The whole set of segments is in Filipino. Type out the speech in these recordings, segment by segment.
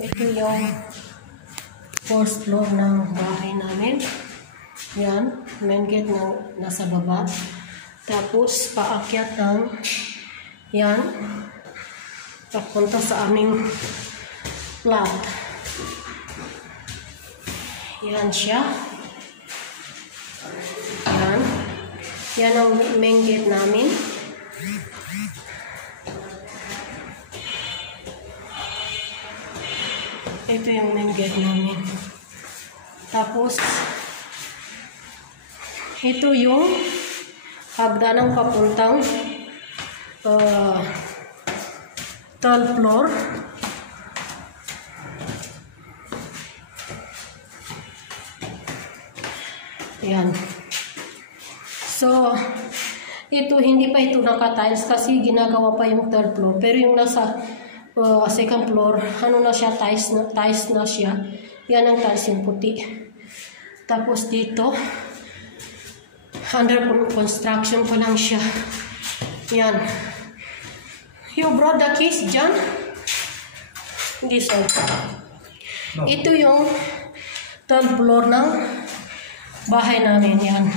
Ito yung first floor ng bahay namin. Yan, main gate na nasa baba. Tapos paakyat ng yan, papunta sa aming flat. Yan siya. Yan. Yan ang main gate namin. Ito yung main gate namin. Tapos, ito yung hagdanang papuntang 12th floor. Yan. So, ito hindi pa ito naka-tiles kasi ginagawa pa yung 3rd floor. Pero yung nasa 2nd floor, ano na siya, tiles na siya. Yan ang tiles yung puti. Tapos dito, under construction pa lang siya. Yan. You brought the keys, John? This one. No. Ito yung 3rd floor ng bahay namin. Yan.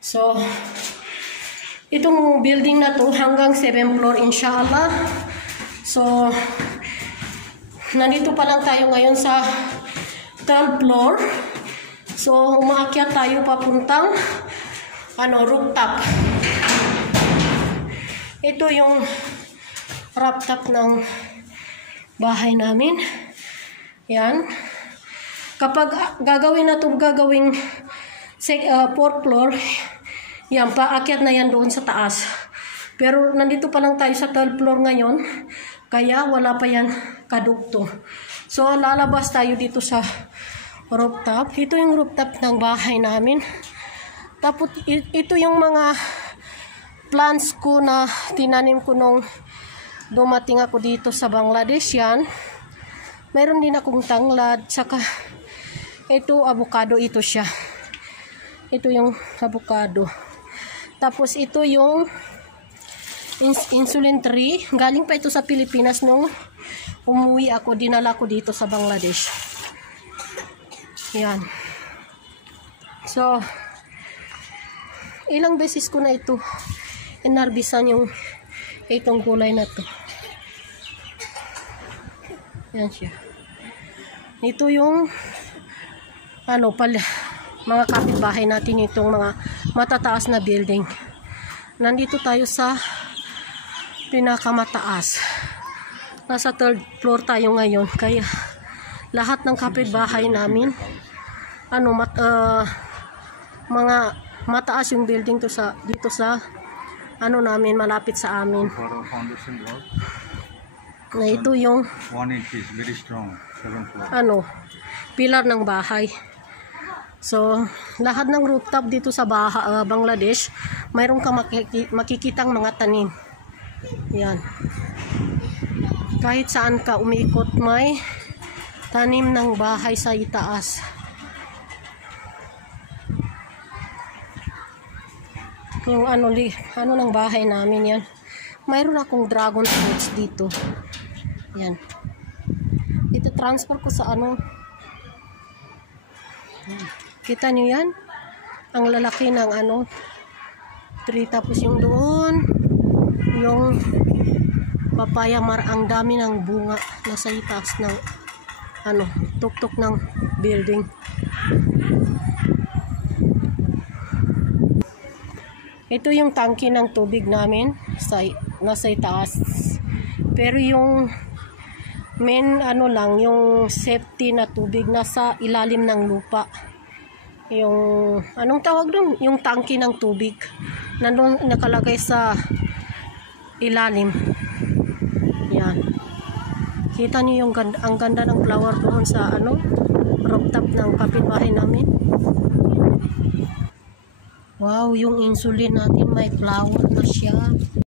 So, itong building na to hanggang 7th floor inshallah. So, nandito pa lang tayo ngayon sa 3rd floor. So, umaakyat tayo papuntang rooftop. Ito yung rooftop ng bahay namin. Yan. Kapag gagawin na itong gagawing 4th floor, yan, paakyat na yan doon sa taas. Pero nandito pa lang tayo sa 3rd floor ngayon, kaya wala pa yan kadugto. So, lalabas tayo dito sa rooftop. Ito yung rooftop ng bahay namin. Tapos, ito yung mga plants ko na tinanim ko nung dumating ako dito sa Bangladesh. Yan. Mayroon din akong tanglad. Saka, ito, avocado. Ito siya. Ito yung avocado. Tapos, ito yung insulin tree. Galing pa ito sa Pilipinas nung umuwi ako. Dinala ko dito sa Bangladesh. Yan. So, ilang beses ko na ito inarbisan yung itong gulay na to. Yan siya. Ito yung mga kapitbahay natin, itong mga matataas na building. Nandito tayo sa pinakamataas. Nasa 3rd floor tayo ngayon. Kaya lahat ng kapitbahay namin mga mataas yung building to dito sa namin, malapit sa amin. Na ito yung very strong, pilar ng bahay. So, lahat ng rooftop dito sa Bangladesh, mayroon ka makikitang mga tanim. Yan. Kahit saan ka umiikot, may tanim ng bahay sa itaas. Yung ng bahay namin yan. Mayroon akong dragon fruits dito. Yan. Ito transfer ko sa Yan. Kita niyo yan? Ang lalaki ng tree. Tapos yung doon, yung papaya ang dami ng bunga nasa itaas ng tuktok ng building. Ito yung tangke ng tubig namin nasa itaas. Pero yung main yung safety na tubig nasa ilalim ng lupa. Yung anong tawag doon? Yung tangke ng tubig nandun nakalagay sa ilalim. Yan. Kita niyo yung ang ganda ng flower doon sa rooftop ng kapitbahay namin. Wow, yung insulin natin may flower na siya.